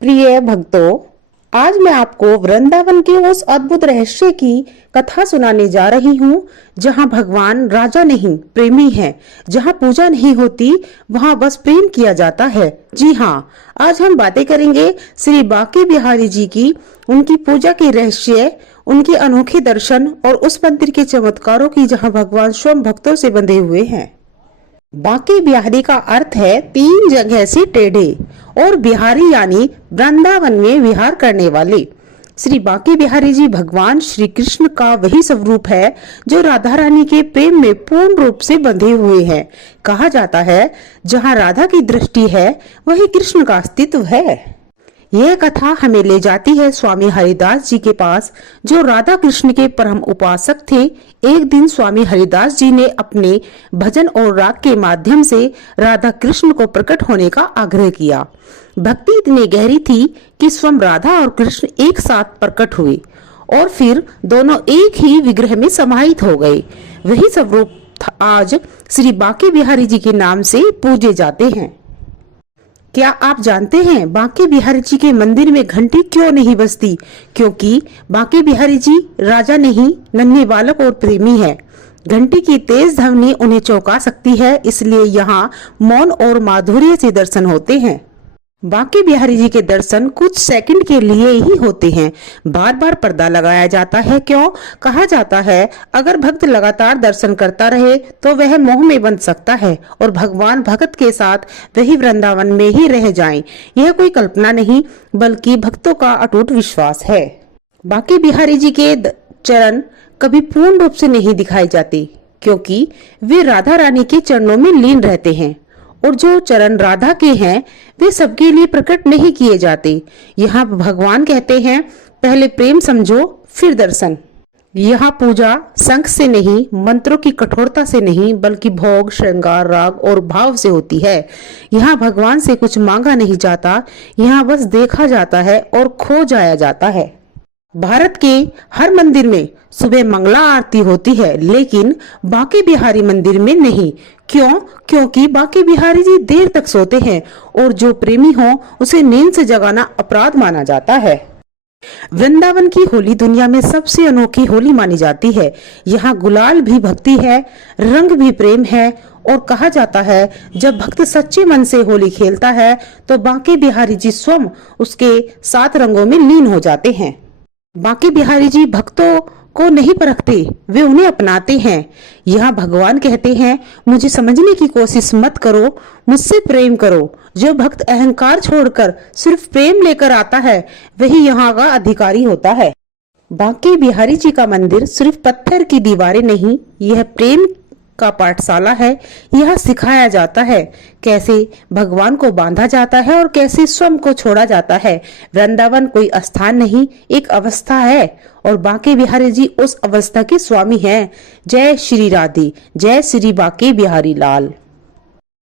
प्रिय भक्तों, आज मैं आपको वृंदावन के उस अद्भुत रहस्य की कथा सुनाने जा रही हूँ, जहाँ भगवान राजा नहीं प्रेमी है, जहाँ पूजा नहीं होती वहाँ बस प्रेम किया जाता है। जी हाँ, आज हम बातें करेंगे श्री बांके बिहारी जी की, उनकी पूजा के रहस्य, उनके अनोखे दर्शन और उस मंदिर के चमत्कारों की जहाँ भगवान स्वयं भक्तों से बंधे हुए हैं। बांके बिहारी का अर्थ है तीन जगह से टेढ़े, और बिहारी यानी वृंदावन में विहार करने वाले। श्री बांके बिहारी जी भगवान श्री कृष्ण का वही स्वरूप है जो राधा रानी के प्रेम में पूर्ण रूप से बंधे हुए हैं। कहा जाता है जहाँ राधा की दृष्टि है वही कृष्ण का अस्तित्व है। यह कथा हमें ले जाती है स्वामी हरिदास जी के पास, जो राधा कृष्ण के परम उपासक थे। एक दिन स्वामी हरिदास जी ने अपने भजन और राग के माध्यम से राधा कृष्ण को प्रकट होने का आग्रह किया। भक्ति इतनी गहरी थी कि स्वयं राधा और कृष्ण एक साथ प्रकट हुए और फिर दोनों एक ही विग्रह में समाहित हो गए। वही स्वरूप आज श्री बांके बिहारी जी के नाम से पूजे जाते हैं। क्या आप जानते हैं बांके बिहारी जी के मंदिर में घंटी क्यों नहीं बजती? क्योंकि बांके बिहारी जी राजा नहीं, नन्हे बालक और प्रेमी है। घंटी की तेज ध्वनि उन्हें चौंका सकती है, इसलिए यहाँ मौन और माधुर्य से दर्शन होते हैं। बांके बिहारी जी के दर्शन कुछ सेकंड के लिए ही होते हैं, बार बार पर्दा लगाया जाता है। क्यों? कहा जाता है अगर भक्त लगातार दर्शन करता रहे तो वह मोह में बंध सकता है और भगवान भक्त के साथ वही वृंदावन में ही रह जाएं। यह कोई कल्पना नहीं बल्कि भक्तों का अटूट विश्वास है। बांके बिहारी जी के चरण कभी पूर्ण रूप से नहीं दिखाए जाते, क्योंकि वे राधा रानी के चरणों में लीन रहते हैं, और जो चरण राधा के हैं वे सबके लिए प्रकट नहीं किए जाते। यहाँ भगवान कहते हैं पहले प्रेम समझो फिर दर्शन। यहाँ पूजा शंख से नहीं, मंत्रों की कठोरता से नहीं, बल्कि भोग, श्रृंगार, राग और भाव से होती है। यहाँ भगवान से कुछ मांगा नहीं जाता, यहाँ बस देखा जाता है और खो जाया जाता है। भारत के हर मंदिर में सुबह मंगला आरती होती है, लेकिन बांके बिहारी मंदिर में नहीं। क्यों? क्योंकि बांके बिहारी जी देर तक सोते हैं और जो प्रेमी हो उसे नींद से जगाना अपराध माना जाता है। वृंदावन की होली दुनिया में सबसे अनोखी होली मानी जाती है। यहाँ गुलाल भी भक्ति है, रंग भी प्रेम है, और कहा जाता है जब भक्त सच्चे मन से होली खेलता है तो बांके बिहारी जी स्वयं उसके 7 रंगों में लीन हो जाते हैं। बांके बिहारी जी भक्तों को नहीं परखते, वे उन्हें अपनाते हैं। यहाँ भगवान कहते हैं मुझे समझने की कोशिश मत करो, मुझसे प्रेम करो। जो भक्त अहंकार छोड़कर सिर्फ प्रेम लेकर आता है वही यहाँ का अधिकारी होता है। बांके बिहारी जी का मंदिर सिर्फ पत्थर की दीवारें नहीं, यह प्रेम का पाठशाला है। यह सिखाया जाता है कैसे भगवान को बांधा जाता है और कैसे स्वयं को छोड़ा जाता है। वृंदावन कोई स्थान नहीं, एक अवस्था है, और बांके बिहारी जी उस अवस्था के स्वामी हैं। जय श्री राधे, जय श्री बांके बिहारी लाल।